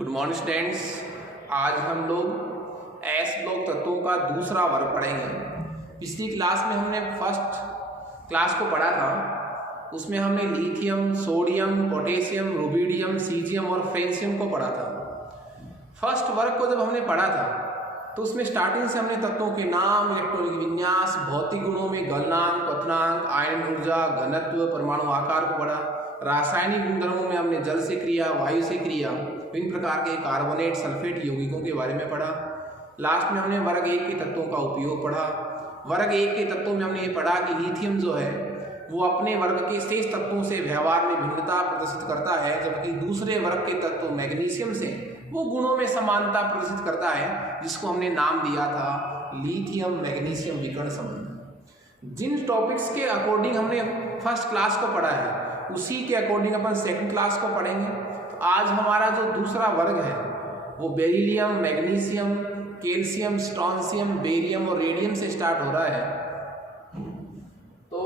Good morning students. आज हम लोग एस ब्लॉक तत्वों का दूसरा वर्ग पढ़ेंगे। पिछली क्लास में हमने फर्स्ट क्लास को पढ़ा था, उसमें हमने lithium, sodium, potassium, rubidium, caesium और फ्रेंशियम को पढ़ा था। फर्स्ट वर्ग को जब हमने पढ़ा था तो उसमें स्टार्टिंग से हमने तत्वों के नाम, इलेक्ट्रॉनिक विन्यास, भौतिक गुणों में गलनांक, क्वथनांक, आयन ऊर्जा, घनत्व, परमाणु आकार को पढ़ा। रासायनिक गुणधर्मों में हमने जल से क्रिया, वायु से क्रिया, विभिन्न प्रकार के कार्बोनेट, सल्फेट यौगिकों के बारे में पढ़ा। लास्ट में हमने वर्ग 1 के तत्वों का उपयोग पढ़ा। वर्ग 1 के तत्वों में हमने ये पढ़ा कि लिथियम जो है वो अपने वर्ग के शेष तत्वों से व्यवहार में भिन्नता प्रदर्शित करता है, जबकि दूसरे वर्ग के तत्व मैग्नीशियम से वो गुणों में समानता प्रदर्शित करता है, जिसको हमने नाम दिया था लिथियम मैग्नीशियम विकर्ण संबंध। जिन टॉपिक्स के अकॉर्डिंग हमने फर्स्ट क्लास को पढ़ा है उसी के अकॉर्डिंग अपन सेकंड क्लास को पढ़ेंगे। तो आज हमारा जो दूसरा वर्ग है वो beryllium, magnesium, calcium, strontium, barium और रेडियम से स्टार्ट हो रहा है। तो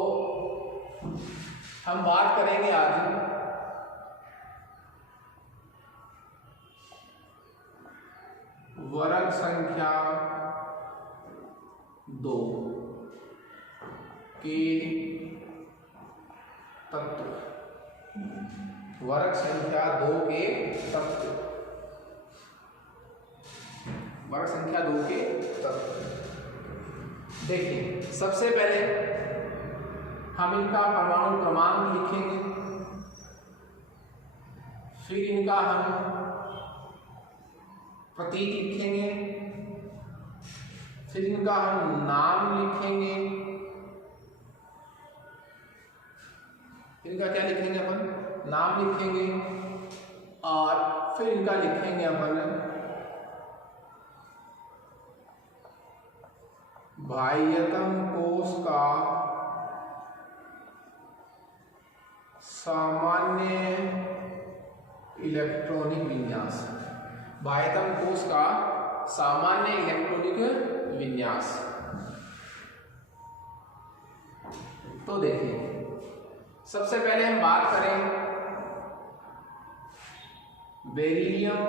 हम बात करेंगे आज वर्ग संख्या 2 के तत्व। वर्ग संख्या 2 के तत्व। वर्ग संख्या 2 के तत्व। देखिए, सबसे पहले हम इनका परमाणु क्रमांक लिखेंगे, फिर इनका हम प्रतीक लिखेंगे, फिर इनका हम नाम लिखेंगे। इनका क्या लिखेंगे अपन? नाम लिखेंगे। और फिर इनका लिखेंगे अपन बाह्यतम कोश का सामान्य इलेक्ट्रॉनिक विन्यास। बाह्यतम कोश का सामान्य इलेक्ट्रॉनिक विन्यास। तो देखिए, सबसे पहले हम बात करें beryllium,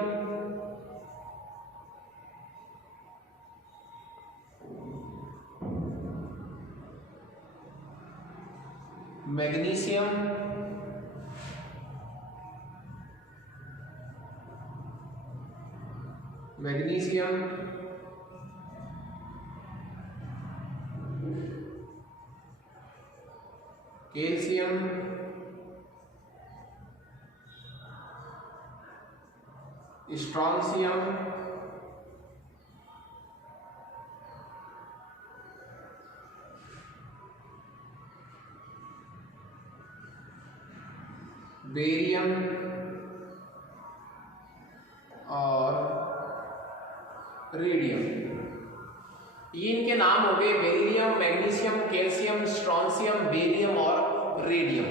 magnesium, calcium, strontium, barium और रेडियम। ये इनके नाम हो गए beryllium, magnesium, calcium, strontium, barium और रेडियम।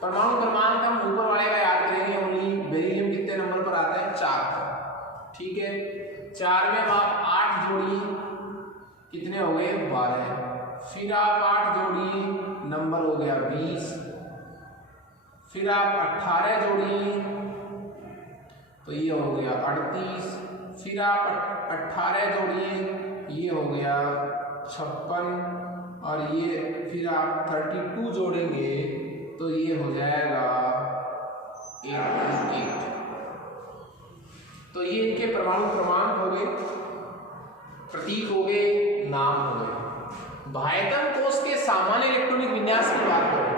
परमाणु क्रमांक हम ऊपर वाले का याद करेंगे। ओनली बेरिलियम कितने नंबर पर आता है? 4। ठीक है, 4 में आप 8 जोड़िए, कितने हो गए? 12। फिर आप 8 जोड़िए, नंबर हो गया 20। फिर आप 18 जोड़िए तो ये हो गया 38। फिर आप 18 जोड़िए, ये हो गया 56। और ये फिर आप 32 जोड़ेंगे तो ये हो जाएगा 88। तो ये इनके परमाणु क्रमांक हो गए, प्रतीक हो गए, नाम हो गए। बाह्यतम कोश के सामान्य इलेक्ट्रॉनिक विन्यास की बात करें,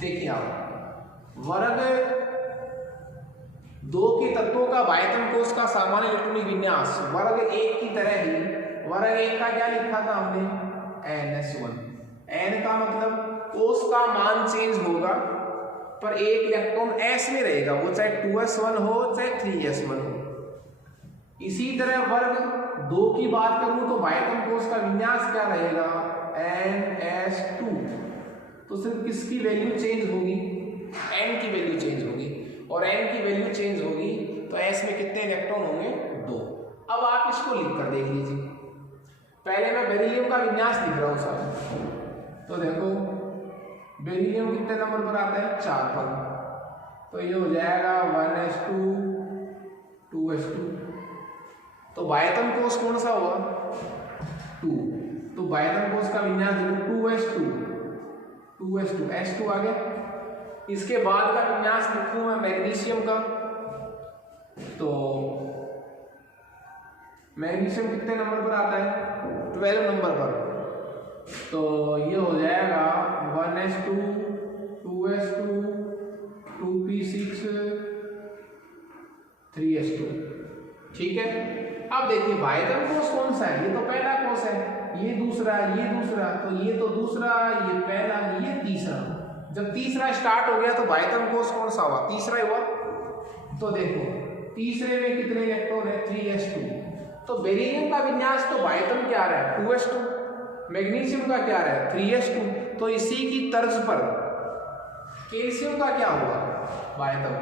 देखिए आप वर्ग 2 के तत्वों का बाह्यतम कोश का सामान्य इलेक्ट्रॉनिक विन्यास वर्ग 1 की तरह ही वर्ग 1 का क्या लिखा था हमने? NS1। N का मतलब कोश का मान चेंज होगा पर एक इलेक्ट्रॉन S में रहेगा, वो चाहे 2s1 हो चाहे 3s1 हो। इसी तरह वर्ग 2 की बात करूं तो बाह्यतम कोश का विन्यास क्या रहेगा? NS2। तो सिर्फ किसकी वैल्यू चेंज होगी? N की वैल्यू चेंज होगी, और N की वैल्यू चेंज होगी तो S में कितने इलेक्ट्रॉन होंगे? 2। अब आप इसको लिख कर देख लीजिए। पहले मैं बेरिलियम का विन्यास लिख रहा हूं साहब। तो देखो बेरिलियम कितने नंबर पर आता है? 4 पर। तो ये हो जाएगा 1s2 2s2। तो बाह्यतम कोष कौन सा हुआ? 2। तो बाह्यतम कोष का विन्यास देखो 2s2, 2s2, s2 आ गया। इसके बाद का विन्यास लिखूं मैं मैग्नीशियम का। तो मैग्नीशियम कितने नंबर पर आता है? 12 नंबर पर। तो ये हो जाएगा 1s2, 2s2, 2p6, 3s2। ठीक है। अब देखिए बाह्यतम कोष कौन सा है? ये तो पहला कोष है, ये दूसरा, ये दूसरा, तो ये तो दूसरा, ये पहला, ये तीसरा। जब तीसरा स्टार्ट हो गया तो बाह्यतम कोष कौन सा हुआ? तीसरा ही हुआ। तो देखो तीसरे में कितने इलेक्ट्रॉन है? 3s2। तो बेरिलियम का विन्यास तो बाह्यतम क्या आ रहा है? 2s2। मैग्नीशियम का क्या आ रहा है? 3s2। तो इसी की तर्ज पर कैल्शियम का क्या होगा? बाह्यतम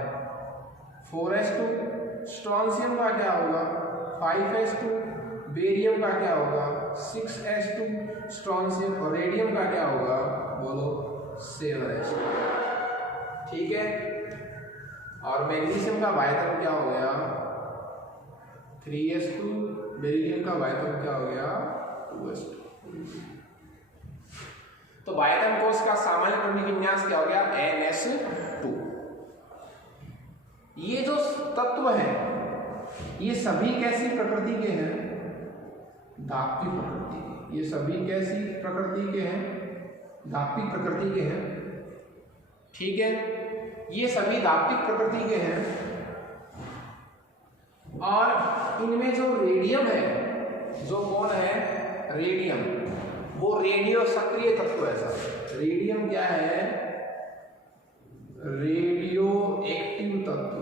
4s2। स्ट्रोंशियम का क्या होगा? 5s2। बेरियम का क्या होगा? 6s2। स्ट्रोंशियम और रेडियम का क्या होगा? बोलो 7s2। ठीक है। और मैग्नीशियम का बाह्यतम क्या हो गया? 3s2। बेरिलियम का बाह्यतम क्या हो गया? 2s2। तो बाह्यतम कोष का सामान्य आणविक विन्यास क्या हो गया? NS2। ये जो तत्व है ये सभी कैसी प्रकृति के हैं? धात्विक प्रकृति के। ये सभी कैसी प्रकृति के हैं? धात्विक प्रकृति के हैं। ठीक है। ये सभी धात्विक प्रकृति के हैं और इनमें जो रेडियम है, जो कौन है? रेडियम, वो रेडियो सक्रिय तत्व है सर। रेडियम क्या है? रेडियो एक्टिव तत्व,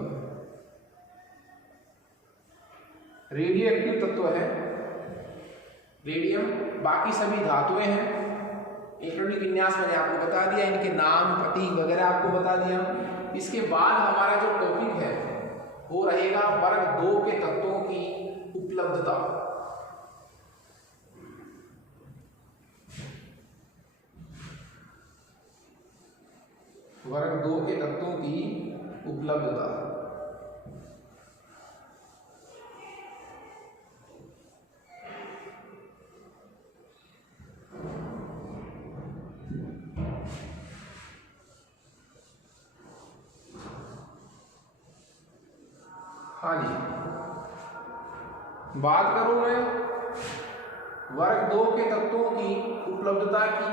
रेडियो एक्टिव तत्व है रेडियम। बाकी सभी धातुएं हैं। इलेक्ट्रॉनिक विन्यास मैंने आपको बता दिया, इनके नाम, प्रतीक वगैरह आपको बता दिया। इसके बाद हमारा जो टॉपिक है वो रहेगा वर्ग 2 के तत्वों की उपलब्धता। वर्ग 2 के तत्वों की उपलब्धता। हाँ जी, बात करूं मैं वर्ग 2 के तत्वों की उपलब्धता की।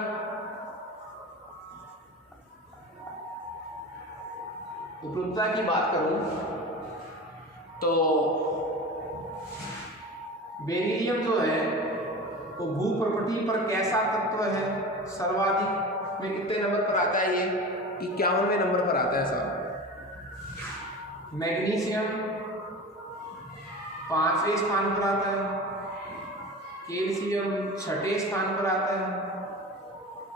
उपलब्धता की बात करूं तो बेरिलियम जो है वो भू प्रॉपर्टी पर कैसा तत्व है? सर्वाधिक में कितने नंबर पर आता है? ये 51वें नंबर पर आता है साहब। मैग्नीशियम 5वें स्थान पर आता है। कैल्शियम 6ठे स्थान पर आता है।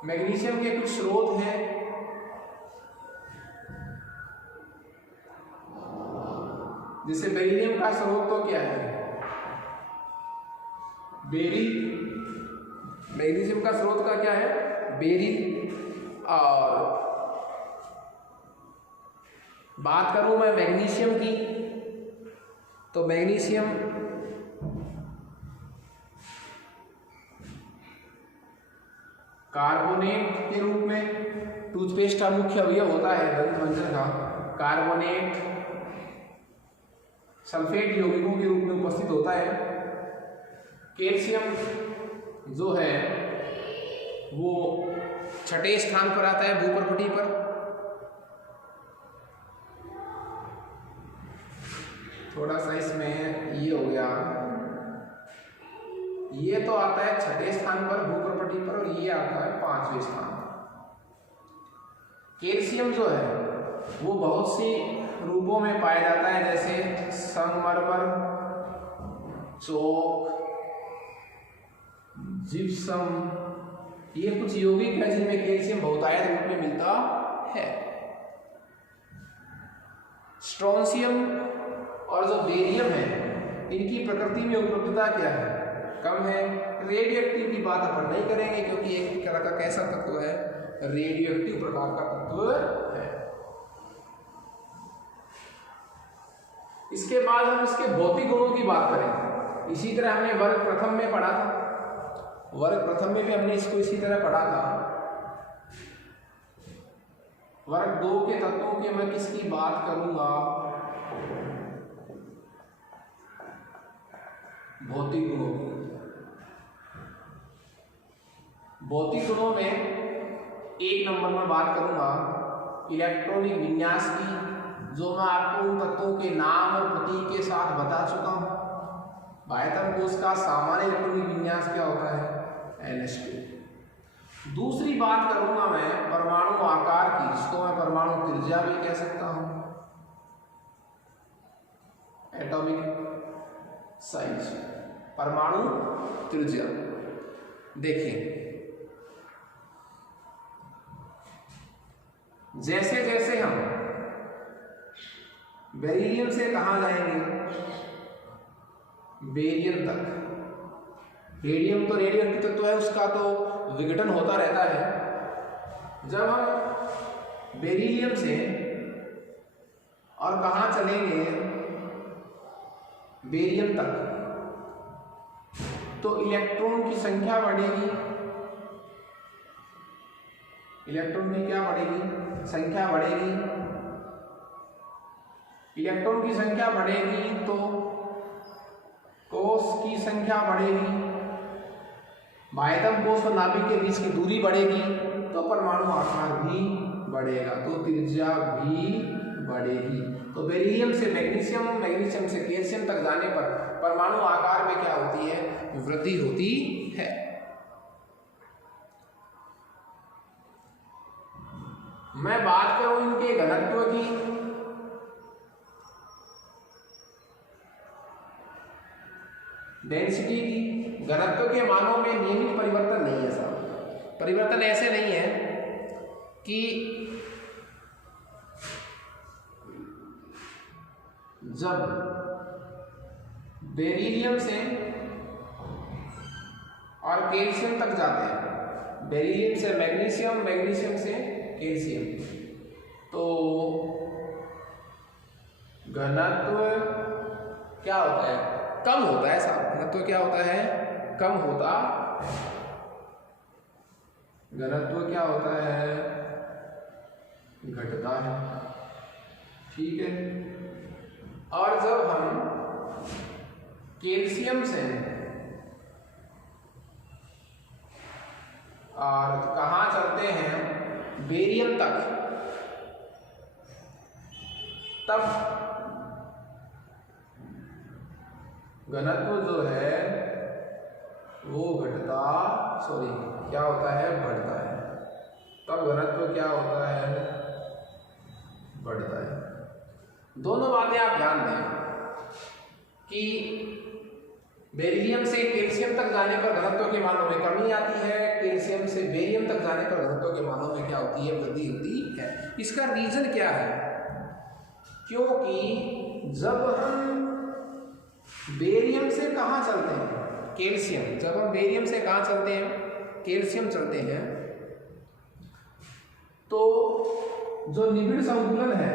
मैग्नीशियम के कुछ स्रोत हैं, जैसे बेरिलियम का स्रोत तो क्या है? बेरिल। मैग्नीशियम का स्रोत का क्या है? बेरिल। और बात करूं मैं मैग्नीशियम की तो मैग्नीशियम कार्बोनेट के रूप में, टूथपेस्ट का मुख्य अवयव होता है दंत मंजन का, कार्बोनेट सल्फेट यौगिकों के रूप में उपस्थित होता है। कैल्शियम जो है वो 6ठे स्थान पर आता है भू प्रॉपर्टी पर। थोड़ा सा इसमें ये हो गया, ये तो आता है 6ठे स्थान पर भू प्रॉपर्टी पर और ये आता है 5वें स्थान पर। कैल्शियम जो है वो बहुत सी रूपों में पाया जाता है, जैसे संगमरमर, चौक, जिप्सम। ये कुछ यौगिक है जिनमें कैल्शियम बहुतायत रूप में मिलता है। स्ट्रोंशियम और जो बेरियम है इनकी प्रकृति में उपलब्धता क्या है? कम है। रेडियो एक्टिव की बात अपन नहीं करेंगे क्योंकि एक तरह का कैसा तत्व है? रेडियो एक्टिव प्रकार का तत्व है। इसके बाद हम इसके भौतिक गुणों की बात करेंगे। इसी तरह हमने वर्ग प्रथम में पढ़ा था, वर्ग प्रथम में भी हमने इसको इसी तरह पढ़ा था। वर्ग 2 के तत्वों की मैं किसकी बात करूंगा, भौतिक गुणों की। भौतिक गुणों में 1 नंबर में बात करूंगा इलेक्ट्रॉनिक विन्यास की, जो मैं आपको उन तत्वों के नाम और प्रतीक के साथ बता चुका हूं। आयतन कोश का सामान्य इलेक्ट्रॉनिक विन्यास क्या होता है, NH2। दूसरी बात करूंगा मैं परमाणु आकार की, जिसको मैं परमाणु त्रिज्या भी कह सकता हूं, एटॉमिक साइज, परमाणु त्रिज्या। देखिए जैसे जैसे हम बेरिलियम से कहां जाएंगे, बेरियम तक। रेडियम तो रेडियम तत्व है, उसका तो विघटन होता रहता है। जब हम बेरिलियम से और कहां चलेंगे, बेरियम तक, तो इलेक्ट्रॉन की संख्या बढ़ेगी। इलेक्ट्रॉन की क्या बढ़ेगी, संख्या बढ़ेगी। इलेक्ट्रॉन की संख्या बढ़ेगी तो कोश की संख्या बढ़ेगी, आयतन कोश और नाभिक के बीच की दूरी बढ़ेगी, तो परमाणु आकार भी बढ़ेगा, तो त्रिज्या भी बढ़ेगी। तो बेरिलियम से मैग्नीशियम, मैग्नीशियम से कैल्शियम तक जाने पर परमाणु आकार में क्या होती है, वृद्धि होती है। मैं बात करूं इनके घनत्व की, डेंसिटी की, घनत्व के मानों में नियमित परिवर्तन नहीं है साहब। परिवर्तन ऐसे नहीं है कि जब बेरिलियम से और कैल्शियम तक जाते हैं, बेरिलियम से मैग्नीशियम, मैग्नीशियम से कैल्शियम, तो घनत्व क्या होता है, कम होता है साहब। घनत्व क्या होता है, कम होता, घनत्व क्या होता है, घटता है। ठीक है। और जब हम कैल्शियम से और कहां चलते हैं, बेरियम तक, तब घनत्व जो है वो घटता, सॉरी क्या होता है, बढ़ता है। तब घनत्व क्या होता है, बढ़ता है। दोनों बातें आप ध्यान दें कि बेरिलियम से कैल्शियम तक जाने पर घनत्व के मानों में कमी आती है, कैल्शियम से बेरियम तक जाने पर घनत्व के मानों में क्या होती है, वृद्धि होती है। इसका रीजन क्या है, क्योंकि जब हम बेरियम से कहां चलते हैं, कैल्शियम, जब हम बेरियम से कहां चलते हैं, कैल्शियम चलते हैं, तो जो निबिड़ संकुलन है,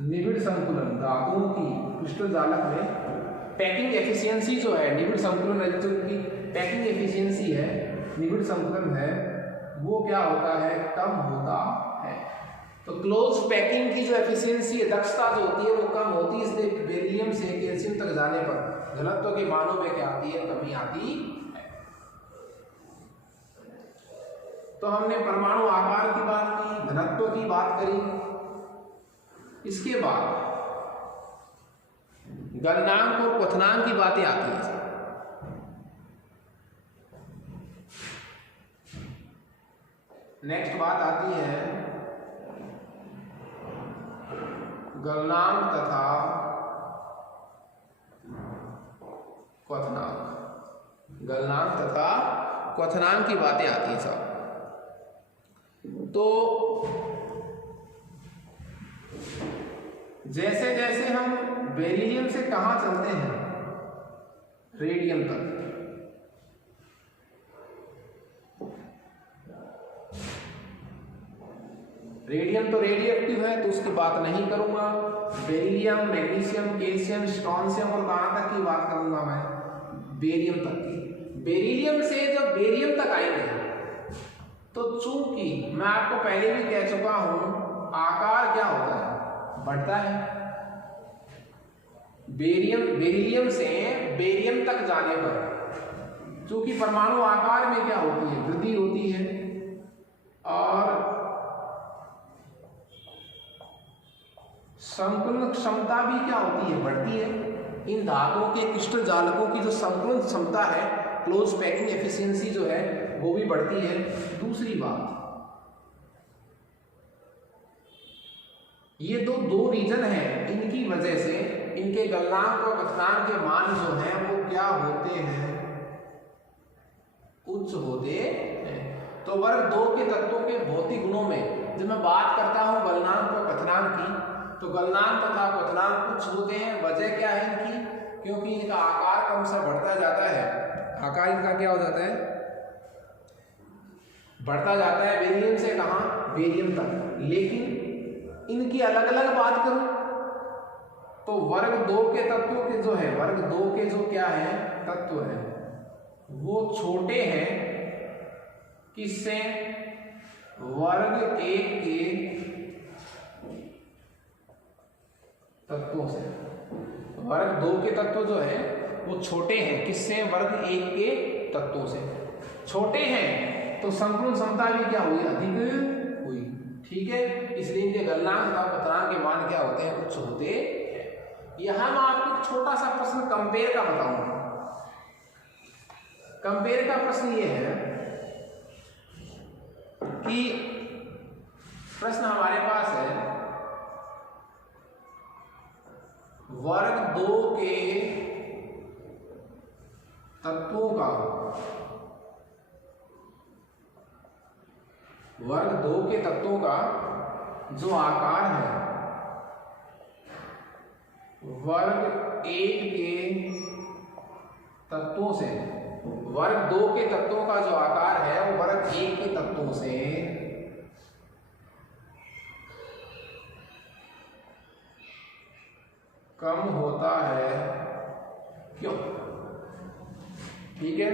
निबिड़ संकुलन धातुओं की क्रिस्टल जालक में पैकिंग एफिशिएंसी जो है, निबिड़ संकुलन की पैकिंग एफिशिएंसी है, निबिड़ संकुलन है, वो क्या होता है, कम होता है। तो क्लोज पैकिंग की जो एफिशिएंसी है, दक्षता जो होती है, वो कम होती है। इसलिए बेरिलियम से कैल्शियम तक जाने पर घनत्व के मानों में क्या आती है, कमी आती है। तो हमने परमाणु आकार की बात की, घनत्व की बात करी। इसके बाद गलनांक और क्वथनांक की बातें आती हैं। नेक्स्ट बात आती है गलनांक तथा क्वथनांक। गलनांक तथा क्वथनांक की बातें आती हैं साहब। तो जैसे जैसे हम बेरिलियम से कहां चलते हैं, रेडियम तक, रेडियम बेरिलियम तो रेडियो एक्टिव है तो उसकी बात नहीं करूंगा। बेरिलियम, मैग्नीशियम, कैल्शियम, स्ट्रोंशियम और कहाँ तक की बात करूंगा मैं? बेरियम तक की। बेरिलियम से जब बेरियम तक आएंगे तो चूंकि मैं आपको पहले भी कह चुका हूं, आकार क्या होता है? बढ़ता है। बेरिलियम से बेरियम तक जाने पर चूंकि परमाणु आकार में क्या होती है? वृद्धि होती है और संकुलन क्षमता भी क्या होती है? बढ़ती है। इन धातुओं के क्रिस्टल जालकों की जो संकुलन क्षमता है, क्लोज पैकिंग एफिशिएंसी जो है वो भी बढ़ती है। दूसरी बात, ये दो रीजन है, इनकी वजह से इनके गलनांक और कथनांक के मान जो हैं वो क्या होते हैं? उच्च होते हैं। तो वर्ग 2 के तत्वों के भौतिक गुणों में जब मैं बात करता हूं गलनांक और कथनांक की, तो गलनांक तथा कथनांक उच्च होते हैं। वजह क्या है इनकी? क्योंकि इनका आकार कम से बढ़ता जाता है। आकार इनका क्या हो जाता है? बढ़ता जाता है। बेरिलियम से कहां? बेरियम तक। लेकिन इनकी अलग अलग बात करूं तो वर्ग 2 के तत्वों के जो है, वर्ग 2 के जो क्या है तत्व है, वो छोटे हैं किससे? वर्ग 1 के तत्वों से। वर्ग 2 के तत्व जो है वो छोटे हैं किससे? वर्ग 1 के तत्वों से। छोटे हैं तो संकुलन क्षमता भी क्या हुई? अधिक हुई। ठीक है, इसलिए इनके गलनांक और कथनांक के मान क्या होते हैं? उच्च होते हैं। यहां मैं आपको एक छोटा सा प्रश्न कंपेयर का बताऊंगा। कंपेयर का प्रश्न ये है कि प्रश्न हमारे पास है वर्ग 2 के तत्वों का, वर्ग 2 के तत्वों का जो आकार है वर्ग 1 के तत्वों से, वर्ग 2 के तत्वों का जो आकार है वो वर्ग 1 के तत्वों से कम होता है। क्यों? ठीक है,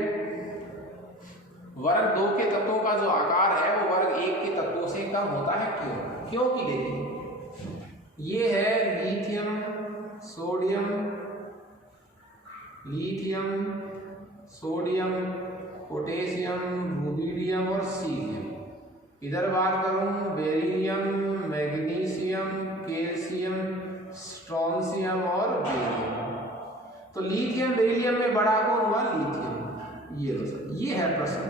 वर्ग 2 के तत्वों का जो आकार है वो वर्ग 1 के तत्वों से कम होता है। क्यों? क्योंकि देखिए ये है लिथियम, सोडियम, पोटेशियम, रुबिडियम और सीरियम। इधर बात करूं बेरिलियम, मैग्नीशियम, कैल्शियम, स्ट्रोंशियम और बेरिलियम। तो लिथियम बेरिलियम में बड़ा कौन हुआ? लिथियम। ये दोस्तों ये है प्रश्न।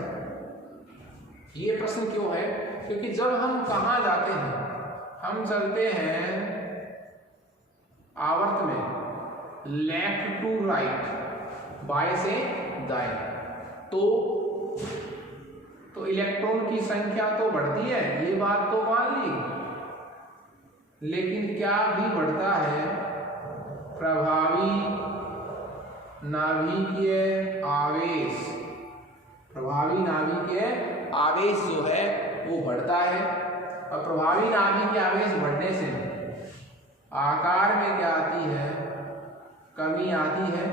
ये प्रश्न क्यों है? क्योंकि जब हम कहां जाते हैं, हम चलते हैं आवर्त में लेफ्ट टू राइट, बाएं से दाएं, तो इलेक्ट्रॉन की संख्या तो बढ़ती है, ये बात तो मान ली, लेकिन क्या भी बढ़ता है? प्रभावी नाभिकीय आवेश। प्रभावी नाभिकीय आवेश जो है वो बढ़ता है और प्रभावी नाभिकीय आवेश बढ़ने से आकार में क्या आती है? कमी आती है।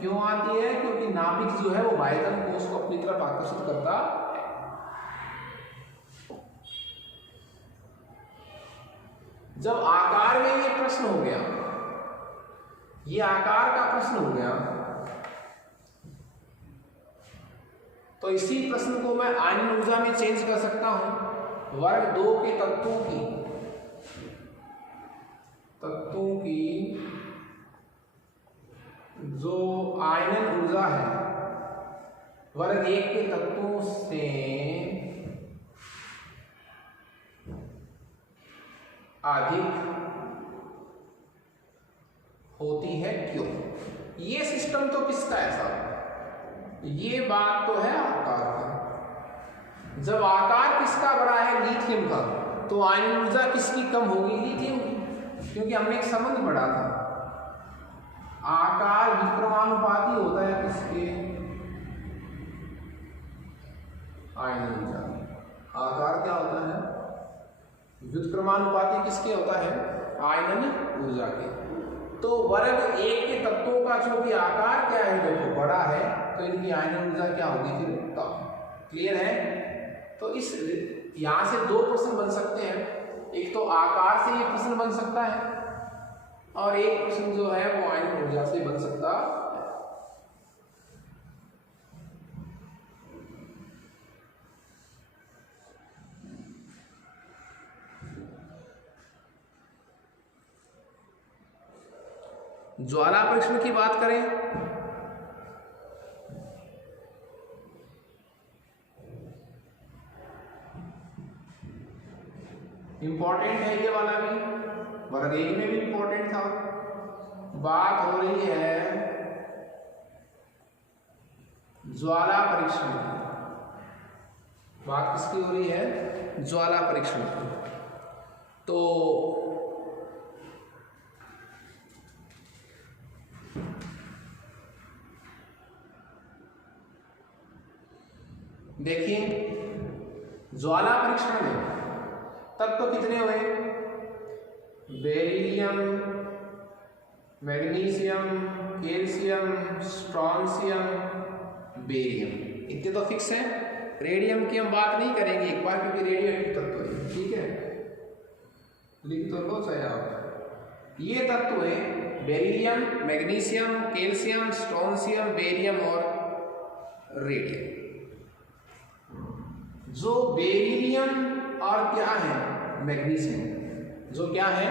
क्यों आती है? क्योंकि नाभिक जो है वो बाह्यतम कोश को अपनी तरफ आकर्षित करता है। जब आकार में ये प्रश्न हो गया, ये आकार का प्रश्न हो गया, तो इसी प्रश्न को मैं आयनिक ऊर्जा में चेंज कर सकता हूं। वर्ग 2 के तत्वों की जो आयनन ऊर्जा है वर्ग 1 के तत्वों से अधिक होती है। क्यों? ये सिस्टम तो किसका है साहब? ये बात तो है आकार का। जब आकार किसका बड़ा है? लिथियम का, तो आयनिक ऊर्जा किसकी कम होगी? लिथियम की। क्योंकि हमने एक संबंध पढ़ा था, आकार विक्रमानुपाती होता है किसके? आयनिक ऊर्जा। आकार क्या होता है? व्युत्क्रमानुपाती किसके होता है? आयनन ऊर्जा के। तो वर्ग एक के तत्वों का जो भी आकार क्या है देखो बड़ा है, तो इनकी आयनन ऊर्जा क्या होगी फिर कम। क्लियर है? तो इस यहां से दो प्रश्न बन सकते हैं, एक तो आकार से ये प्रश्न बन सकता है और एक प्रश्न जो है वो आयनन ऊर्जा से बन सकता है। ज्वाला परीक्षण की बात करें, इंपॉर्टेंट है ये वाला भी, वर्ग एक में भी इंपॉर्टेंट था। बात हो रही है ज्वाला परीक्षण की। बात किसकी हो रही है? ज्वाला परीक्षण की। तो देखिए ज्वाला परीक्षण में तत्व कितने हुए? Beryllium, magnesium, calcium, strontium, barium, इतने तो फिक्स हैं। रेडियम की हम बात नहीं करेंगे एक बार, क्योंकि रेडियो एक्टिव तत्व है। ठीक है, लिख तो लो चाहे आप। ये तत्व है beryllium, magnesium, calcium, strontium, barium और रेडियम। जो बेरिलियम और क्या है? मैग्नीशियम। जो क्या है?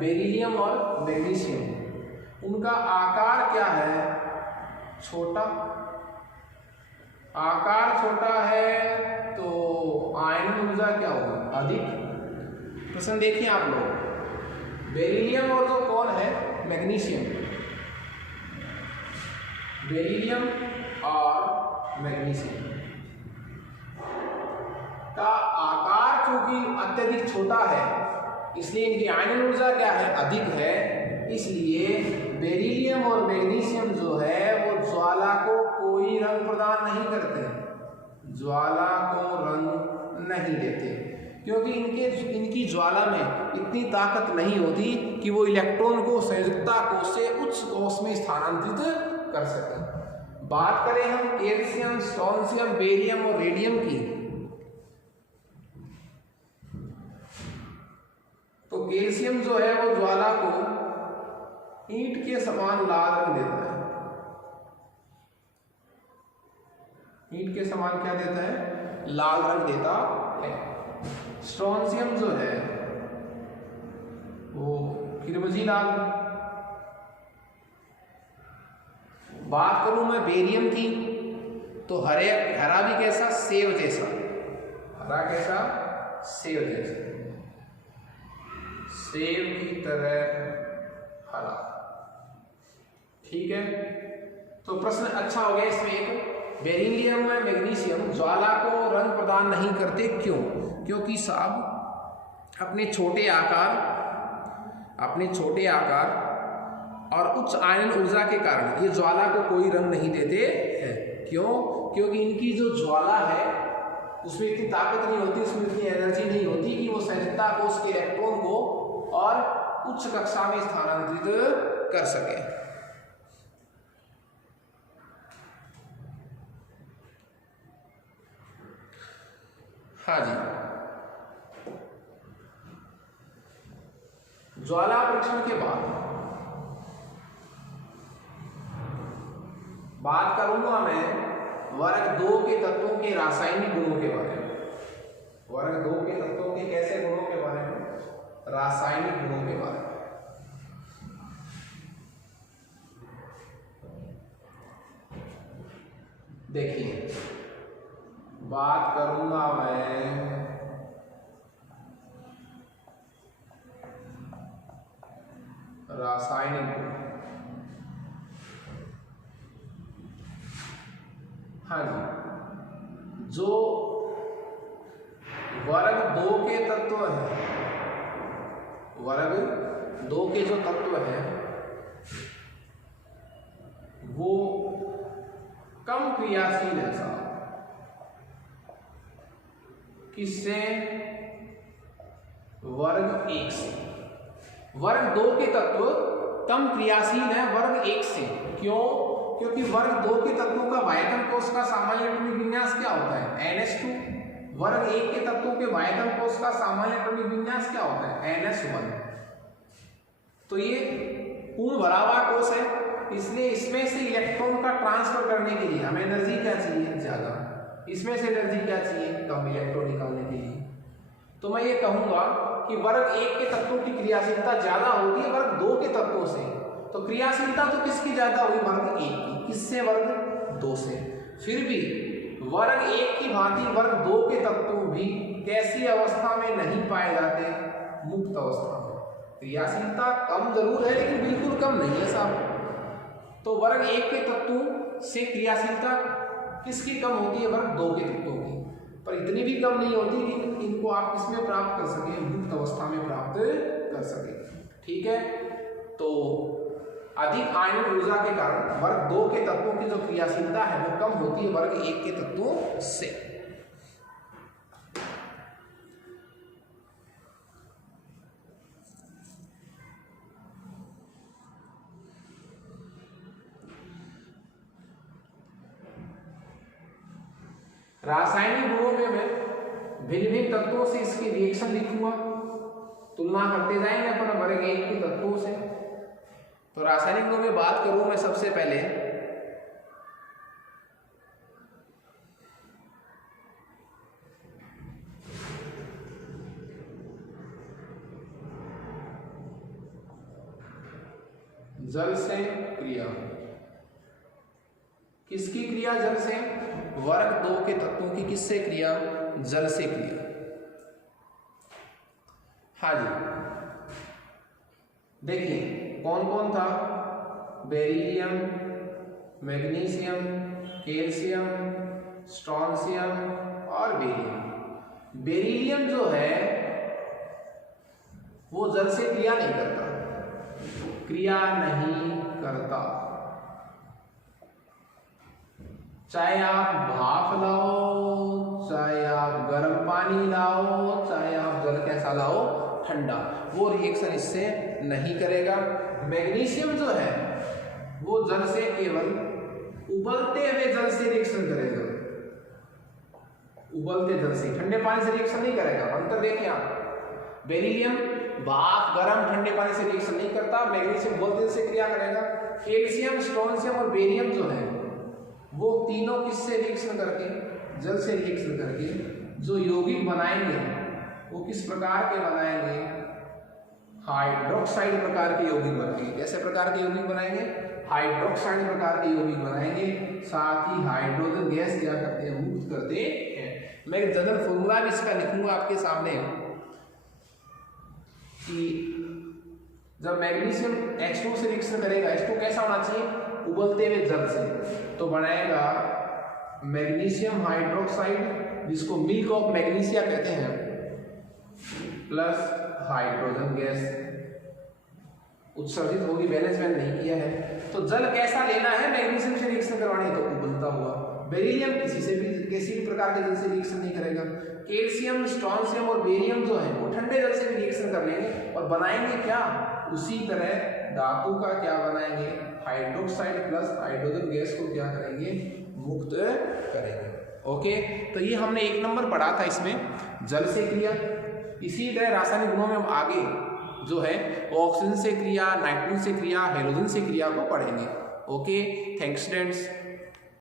बेरिलियम और मैग्नीशियम, उनका आकार क्या है? छोटा। आकार छोटा है तो आयनन ऊर्जा क्या होगी? अधिक। प्रश्न देखिए आप लोग, बेरिलियम और जो कौन है? मैग्नीशियम। बेरिलियम और मैग्नीशियम का आकार चूंकि अत्यधिक छोटा है, इसलिए इनकी आयनन ऊर्जा क्या है? अधिक है। इसलिए बेरिलियम और मैग्नीशियम जो है वो ज्वाला को कोई रंग प्रदान नहीं करते, ज्वाला को रंग नहीं देते, क्योंकि इनकी ज्वाला में इतनी ताकत नहीं होती कि वो इलेक्ट्रॉन को संयुक्ता कोष से उच्च कोष में स्थानांतरित कर सके। बात करें हम कैल्शियम, स्ट्रोंशियम, बेरियम और रेडियम की, तो कैल्शियम जो है वो ज्वाला को ईंट के समान लाल रंग देता है। ईंट के समान क्या देता है? लाल रंग देता है। स्ट्रोंशियम जो है वो किरमजी लाल। बात करूं मैं बेरियम की, तो हरा भी कैसा? सेव जैसा। हरा कैसा? सेव जैसा, सेव की तरह हरा। ठीक है, तो प्रश्न अच्छा हो गया इसमें एक, बेरिलियम में मैग्नीशियम ज्वाला को रंग प्रदान नहीं करते, क्यों? क्योंकि साहब अपने छोटे आकार और उच्च आयनन ऊर्जा के कारण ये ज्वाला को कोई रंग नहीं देते हैं। क्यों? क्योंकि इनकी जो ज्वाला है उसमें इतनी ताकत नहीं होती, उसमें इतनी एनर्जी नहीं होती कि वो संयुक्ता कोष के इलेक्ट्रॉन को और उच्च कक्षा में स्थानांतरित कर सके। हाँ जी, ज्वाला परीक्षण के बाद बात करूंगा मैं वर्ग 2 के तत्वों के रासायनिक गुणों के बारे में। वर्ग 2 के तत्वों के कैसे गुणों के बारे में? रासायनिक गुणों के बारे में। देखिए, बात करूंगा मैं रासायनिक गुण। हाँ जी, जो वर्ग 2 के तत्व हैं, वर्ग 2 के जो तत्व हैं वो कम क्रियाशील है साहब। किससे? वर्ग 1 से। वर्ग 2 के तत्व कम क्रियाशील है वर्ग 1 से। क्यों? क्योंकि वर्ग 2 के तत्वों का वायतन कोष का सामान्य इलेक्ट्रॉनिक विन्यास क्या होता है? NH2। वर्ग 1 के तत्वों के वायतन कोष का सामान्य इलेक्ट्रॉनिक विन्यास क्या होता है? NH1। तो ये पूर्ण भरा हुआ कोष है, इसलिए इसमें से इलेक्ट्रॉन का ट्रांसफर करने के लिए हमें एनर्जी क्या चाहिए? ज्यादा। इसमें से एनर्जी क्या चाहिए? कम, इलेक्ट्रॉन निकालने के लिए। तो मैं ये कहूंगा कि वर्ग 1 के तत्वों की क्रियाशीलता ज्यादा होती है वर्ग 2 के तत्वों से। तो क्रियाशीलता तो किसकी ज्यादा हुई? वर्ग 1 की। किससे? वर्ग 2 से। फिर भी वर्ग 1 की भांति वर्ग 2 के तत्व भी कैसी अवस्था में नहीं पाए जाते? मुक्त अवस्था में। क्रियाशीलता कम जरूर है लेकिन बिल्कुल कम नहीं है साहब। तो वर्ग 1 के तत्वों से क्रियाशीलता किसकी कम होती है? वर्ग 2 के तत्वों की। पर इतनी भी कम नहीं होती कि इनको आप किसमें प्राप्त कर सके? मुक्त अवस्था में प्राप्त कर सके। ठीक है, तो अधिक आयनिक ऊर्जा के कारण वर्ग 2 के तत्वों की जो क्रियाशीलता है वो कम होती है वर्ग 1 के तत्वों से। रासायनिक गुणों में मैं भिन्न भिन्न तत्वों से इसकी रिएक्शन लिखूंगा, तुलना करते जाएंगे अपन वर्ग 1 के तत्वों से। तो रासायनिक गुणों में बात करूं मैं सबसे पहले जल से क्रिया। किसकी क्रिया? जल से। वर्ग 2 के तत्वों की किससे क्रिया? जल से क्रिया। हाँ जी, देखिए कौन कौन था? बेरिलियम, मैग्नीशियम, कैल्शियम, स्ट्रोंशियम और बेरिलियम। बेरिलियम जो है वो जल से क्रिया नहीं करता, क्रिया नहीं करता। चाहे आप भाप लाओ, चाहे आप गर्म पानी लाओ, चाहे आप जल कैसा लाओ? ठंडा, वो रिएक्शन इससे नहीं करेगा। मैग्नीशियम जो है वो जल से केवल उबलते हुए जल से रिएक्शन करेगा, उबलते जल से, ठंडे पानी से रिएक्शन नहीं करेगा। अंतर देखिए आप, बेरिलियम भाप गर्म ठंडे पानी से रिएक्शन नहीं करता, मैग्नीशियम उबलते जल से क्रिया करेगा। कैल्शियम, स्ट्रोंशियम और बेरियम जो है वो तीनों किससे रिएक्शन करके? जल से रिएक्शन करके जो यौगिक बनाएंगे वो किस प्रकार के बनाएंगे? हाइड्रोक्साइड प्रकार के यौगिक बनाएंगे। कैसे प्रकार के यौगिक बनाएंगे? हाइड्रोक्साइड प्रकार के यौगिक बनाएंगे। साथ ही हाइड्रोजन गैस क्या करते हैं? मुक्त करते हैं। मैं एक जनरल फॉर्मूला भी इसका लिखूंगा आपके सामने कि जब मैग्नीशियम H2 से रिएक्शन करेगा, H2 कैसा होना चाहिए? उबलते हुए जल से, तो बनाएगा मैग्नीशियम हाइड्रोक्साइड जिसको मिल्क ऑफ मैग्नीशिया कहते हैं, प्लस हाइड्रोजन गैस उत्सर्जित होगी। बैलेंस मैंने नहीं किया है। तो जल कैसा लेना है? मैग्नीशियम से रिएक्शन करवानी है तो उबलता हुआ। बेरिलियम किसी से भी किसी भी प्रकार के जल से रिएक्शन नहीं करेगा। कैल्शियम, स्ट्रोंशियम और बेरियम जो है वो ठंडे जल से भी रिएक्शन कर लेंगे और बनाएंगे क्या? उसी तरह धातु का क्या बनाएंगे? हाइड्रोक्साइड प्लस हाइड्रोजन गैस को क्या करेंगे? मुक्त करेंगे। ओके, तो ये हमने 1 नंबर पढ़ा था इसमें जल से क्रिया। इसी तरह रासायनिक गुणों में हम आगे जो है ऑक्सीजन से क्रिया, नाइट्रोजन से क्रिया, हेलोजन से क्रिया को पढ़ेंगे। Okay, thanks students.